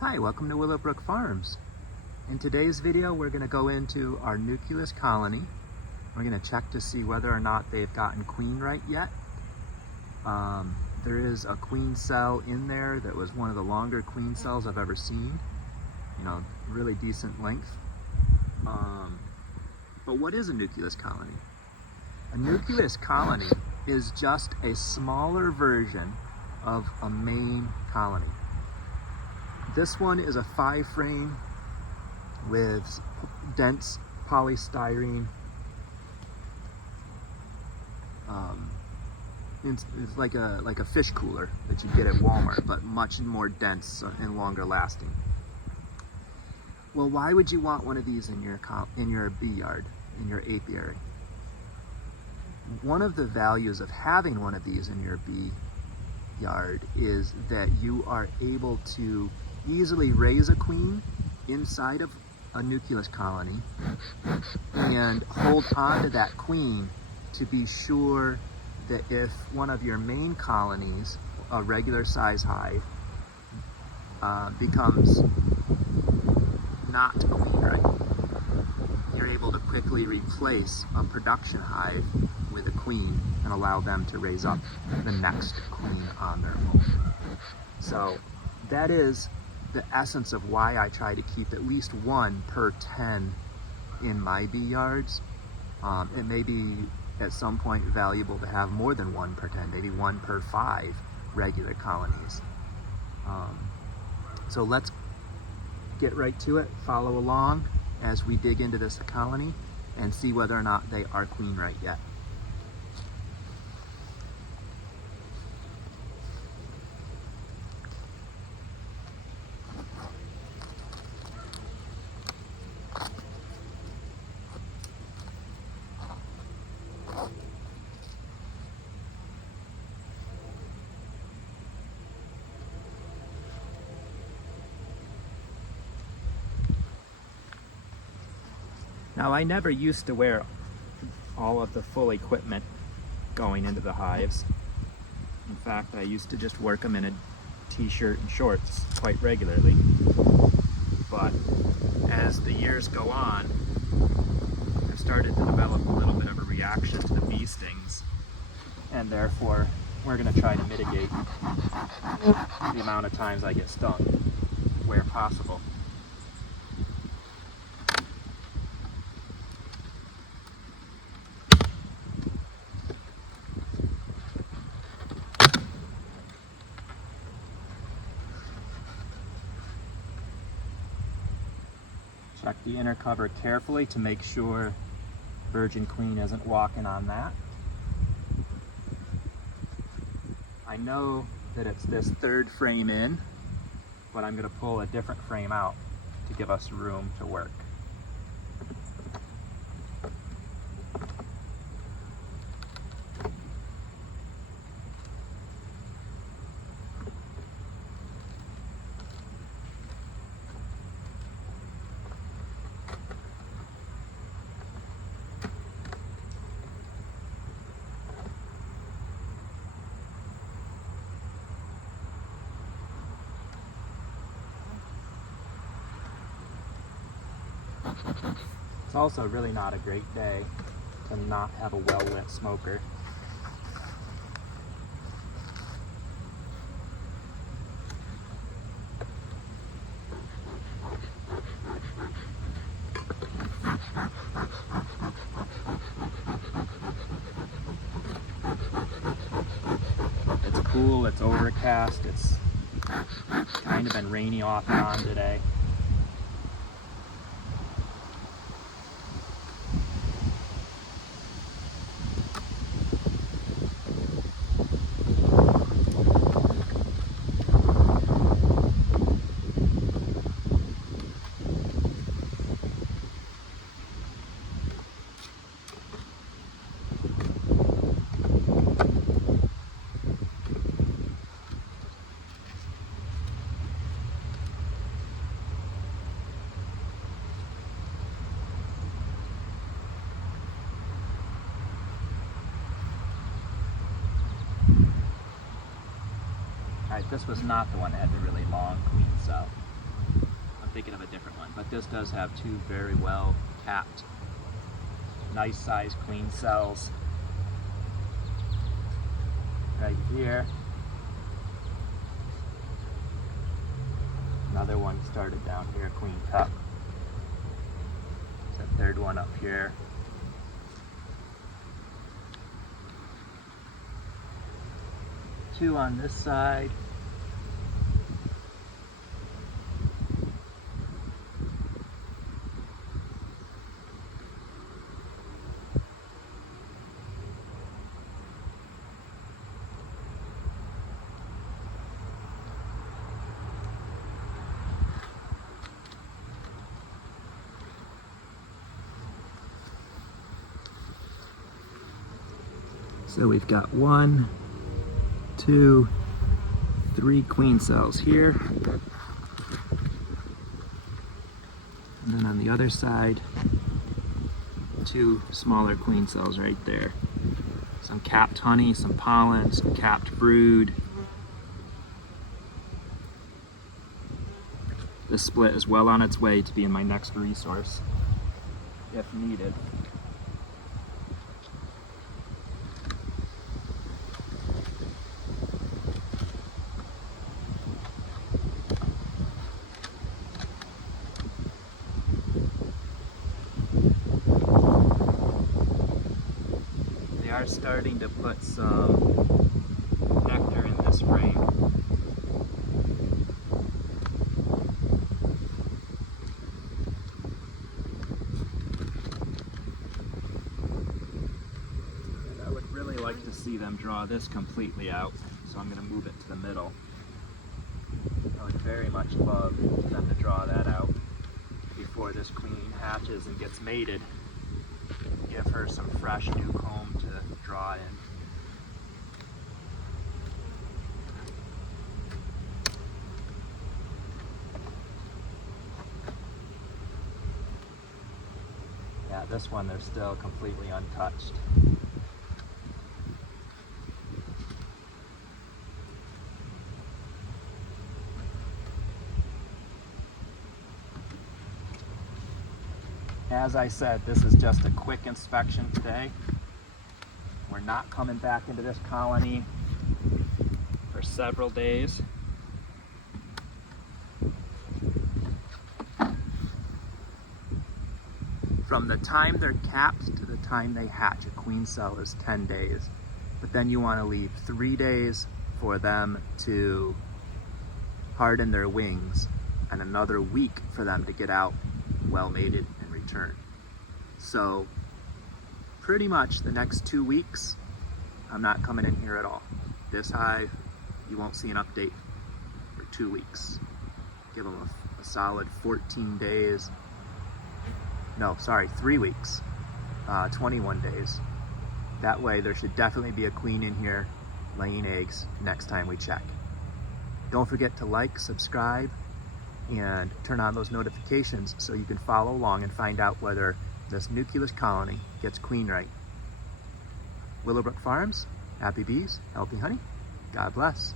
Hi, welcome to Willowbrook Farms. In today's video, we're going to go into our nucleus colony. We're going to check to see whether or not they've gotten queen right yet. There is a queen cell in there that was one of the longer queen cells I've ever seen. You know, really decent length. But what is a nucleus colony? A nucleus colony is just a smaller version of a main colony. This one is a 5-frame with dense polystyrene. It's like a fish cooler that you get at Walmart, but much more dense and longer lasting. Well, why would you want one of these in your bee yard, in your apiary? One of the values of having one of these in your bee yard is that you are able to easily raise a queen inside of a nucleus colony and hold on to that queen to be sure that if one of your main colonies, a regular size hive, becomes not queen right, you're able to quickly replace a production hive with a queen and allow them to raise up the next queen on their own. So that is the essence of why I try to keep at least 1 per 10 in my bee yards. It may be at some point valuable to have more than 1 per 10, maybe 1 per 5 regular colonies. So let's get right to it, follow along as we dig into this colony and see whether or not they are queen right yet. Now, I never used to wear all of the full equipment going into the hives. In fact, I used to just work them in a t-shirt and shorts quite regularly. But as the years go on, I've started to develop a little bit of a reaction to the bee stings, and therefore we're going to try to mitigate the amount of times I get stung where possible. Check the inner cover carefully to make sure virgin queen isn't walking on that. I know that it's this 3rd frame in, but I'm going to pull a different frame out to give us room to work. It's also really not a great day to not have a well-lit smoker. It's cool, it's overcast, it's kind of been rainy off and on today. Alright, this was not the one that had the really long queen cell. thinking of a different one, but this does have two very well capped, nice sized queen cells right here. Another one started down here, queen cup. There's a third one up here. Two on this side. So we've got 1, 2, 3 queen cells here. And then on the other side, 2 smaller queen cells right there. Some capped honey, some pollen, some capped brood. This split is well on its way to being my next resource, if needed. They are starting to put some nectar in this frame. And I would really like to see them draw this completely out, so I'm going to move it to the middle. I would very much love them to draw that out before this queen hatches and gets mated. Give her some fresh new comb to draw in. Yeah, this one they're still completely untouched. As I said, this is just a quick inspection today. We're not coming back into this colony for several days. From the time they're capped to the time they hatch, a queen cell is 10 days. But then you want to leave 3 days for them to harden their wings and another week for them to get out well mated and return. So pretty much the next 2 weeks, I'm not coming in here at all. This hive, you won't see an update for 2 weeks. Give them a solid 14 days. No, sorry, 3 weeks, 21 days. That way there should definitely be a queen in here laying eggs next time we check. Don't forget to like, subscribe, and turn on those notifications so you can follow along and find out whether this Nucleus colony gets queen right. Willowbrook Farms, happy bees, healthy honey. God bless.